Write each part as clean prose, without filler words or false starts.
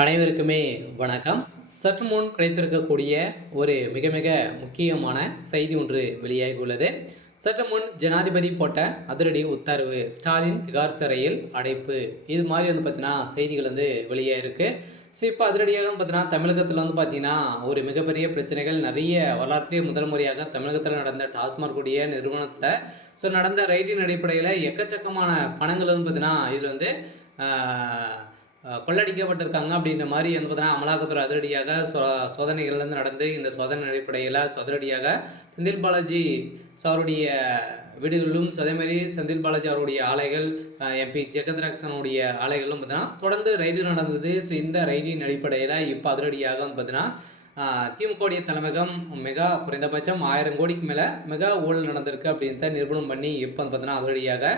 அனைவருக்குமே வணக்கம். சற்று முன் கிடைத்திருக்கக்கூடிய ஒரு மிக மிக முக்கியமான செய்தி ஒன்று வெளியாகி உள்ளது. சற்று முன் ஜனாதிபதி போட்ட அதிரடி உத்தரவு, ஸ்டாலின் திகார் சிறையில் அடைப்பு, இது மாதிரி பார்த்தீங்கன்னா செய்திகள் வெளியாயிருக்கு. ஸோ இப்போ அதிரடியாக பார்த்தீங்கன்னா தமிழகத்தில் பார்த்தீங்கன்னா ஒரு மிகப்பெரிய பிரச்சனைகள் நிறைய வரலாற்றிலேயே முதல் முறையாக தமிழகத்தில் நடந்த டாஸ்மாக் கூடிய நிறுவனத்தில் நடந்த ரைட்டின் அடிப்படையில் எக்கச்சக்கமான பணங்கள் பார்த்தீங்கன்னா இதில் கொள்ளடிக்கப்பட்டிருக்காங்க அப்படின்ற மாதிரி பார்த்தீங்கன்னா அமலாக்கத்துறை அதிரடியாக சோதனைகள் நடந்து இந்த சோதனை அடிப்படையில் அதிரடியாக செந்தில் பாலாஜி அவருடைய வீடுகளிலும் அதேமாதிரி செந்தில் பாலாஜி அவருடைய ஆலைகள், எம்பி ஜெகத்ராக்சனுடைய ஆலைகளும் பார்த்தீங்கன்னா தொடர்ந்து ரைடு நடந்தது. ஸோ இந்த ரைடின் அடிப்படையில் இப்போ அதிரடியாக பார்த்தீங்கன்னா திமுகவுடைய தலைமையகம் மெகா குறைந்தபட்சம் 1000 கோடிக்கு மேலே மெகா ஊழல் நடந்திருக்கு அப்படின்றத நிரூபணம் பண்ணி இப்போ பார்த்தீங்கன்னா அதிரடியாக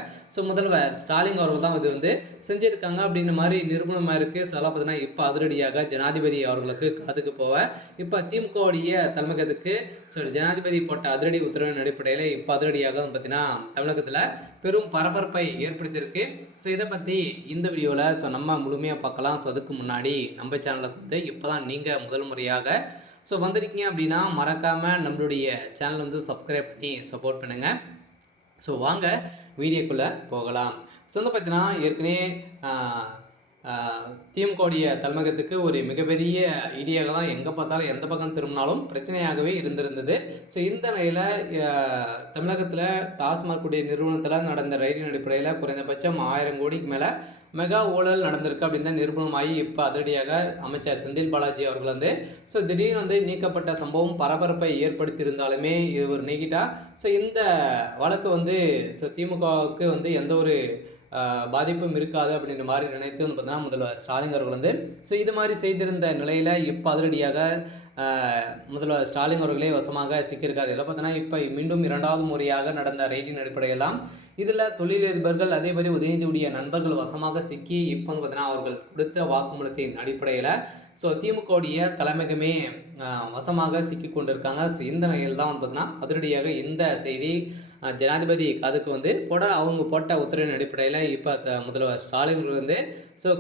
முதல்வர் ஸ்டாலின் அவர்கள் தான் இது செஞ்சுருக்காங்க அப்படின்ற மாதிரி நிரூபணமாக இருக்குது. ஸோ அதெல்லாம் பார்த்தீங்கன்னா இப்போ அதிரடியாக ஜனாதிபதி அவர்களுக்கு காதுக்கு போக இப்போ திமுகவுடைய தலைமையகத்துக்கு ஜனாதிபதி போட்ட அதிரடி உத்தரவின் அடிப்படையில் இப்போ அதிரடியாக பார்த்தீங்கன்னா தமிழகத்தில் பெரும் பரபரப்பை ஏற்படுத்தியிருக்கு. ஸோ இதை பற்றி இந்த வீடியோவில் நம்ம முழுமையாக பார்க்கலாம். ஸோ அதுக்கு முன்னாடி நம்ம சேனலுக்கு இப்போ தான் நீங்கள் முதல் முறையாக வந்திருக்கீங்க அப்படின்னா மறக்காமல் நம்மளுடைய சேனல் சப்ஸ்கிரைப் பண்ணி சப்போர்ட் பண்ணுங்கள். ஸோ வாங்க வீடியோக்குள்ளே போகலாம். பார்த்தீங்கன்னா ஏற்கனவே திமுகவுடைய தலைமையகத்துக்கு ஒரு மிகப்பெரிய இடியாக தான் எங்கே பார்த்தாலும் எந்த பக்கம் திரும்பினாலும் பிரச்சனையாகவே இருந்திருந்தது. ஸோ இந்த நிலையில் தமிழகத்தில் டாஸ்மாக் உடைய நிறுவனத்தில் நடந்த ரைடின் அடிப்படையில் குறைந்தபட்சம் 1000 கோடிக்கு மேலே மெகா ஊழல் நடந்திருக்கு அப்படின்னு தான் நிரூபணமாகி இப்போ அதிரடியாக அமைச்சர் செந்தில் பாலாஜி அவர்கள் திடீர்னு நீக்கப்பட்ட சம்பவம் பரபரப்பை ஏற்படுத்தியிருந்தாலுமே இது ஒரு நீக்கிட்டா இந்த வழக்கு திமுகவுக்கு எந்த ஒரு பாதிப்பும் இருக்காது அப்படின்ற மாதிரி நினைத்து பார்த்தீங்கன்னா முதல்வர் ஸ்டாலின் அவர்கள் இது மாதிரி செய்திருந்த நிலையில் இப்போ அதிரடியாக முதல்வர் ஸ்டாலின் அவர்களே வசமாக சிக்கியிருக்கார். இதில் பார்த்தீங்கன்னா இப்போ மீண்டும் 2வது முறையாக நடந்த ரைட்டின் அடிப்படையெல்லாம் இதில் தொழிலதிபர்கள் அதே மாதிரி உதயநிதியுடைய நண்பர்கள் வசமாக சிக்கி இப்போ பார்த்தீங்கன்னா அவர்கள் கொடுத்த வாக்குமூலத்தின் அடிப்படையில் திமுகவுடைய தலைமையகமே வசமாக சிக்கி கொண்டிருக்காங்க. இந்த நிலையில் தான் பார்த்தீங்கன்னா அதிரடியாக இந்த செய்தி ஜனாதிபதி அதுக்கு அவங்க போட்ட உத்தரவின் அடிப்படையில் இப்போ முதல்வர் ஸ்டாலின்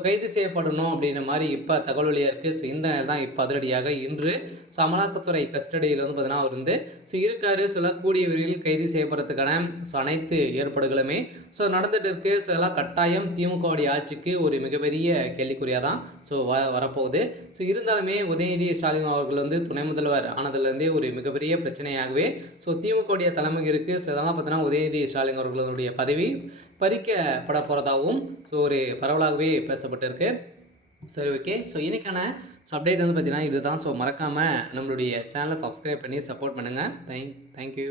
கைது செய்யப்படணும் அப்படின்ற மாதிரி இப்போ தகவல் வழியாக இருக்குது. இந்த நிலையில் தான் இப்போ அதிரடியாக இன்று அமலாக்கத்துறை கஸ்டடியில் பார்த்தீங்கன்னா அவர் இருக்கார். கூடிய விரைவில் கைது செய்யப்படுறதுக்கான அனைத்து ஏற்பாடுகளுமே நடந்துகிட்டு இருக்குது. எல்லாம் கட்டாயம் திமுகவுடைய ஆட்சிக்கு ஒரு மிகப்பெரிய கேள்விக்குறியாக தான் வரப்போகுது. இருந்தாலுமே உதயநிதி ஸ்டாலின் அவர்கள் துணை முதல்வர் ஆனதுலேருந்தே ஒரு மிகப்பெரிய பிரச்சனையாகவே திமுகவுடைய தலைமை இருக்குது. இதெல்லாம் பார்த்தீங்கன்னா உதயநிதி ஸ்டாலின் அவர்களுடைய பதவி பறிக்கப்பட போகிறதாகவும் ஒரு பரவலாகவே பேசப்பட்டிருக்கு. சரி, ஓகே. இன்றைக்கான அப்டேட் பார்த்தீங்கன்னா இதுதான். மறக்காமல் நம்மளுடைய சேனலை சப்ஸ்கிரைப் பண்ணி சப்போர்ட் பண்ணுங்கள். தேங்க்யூ.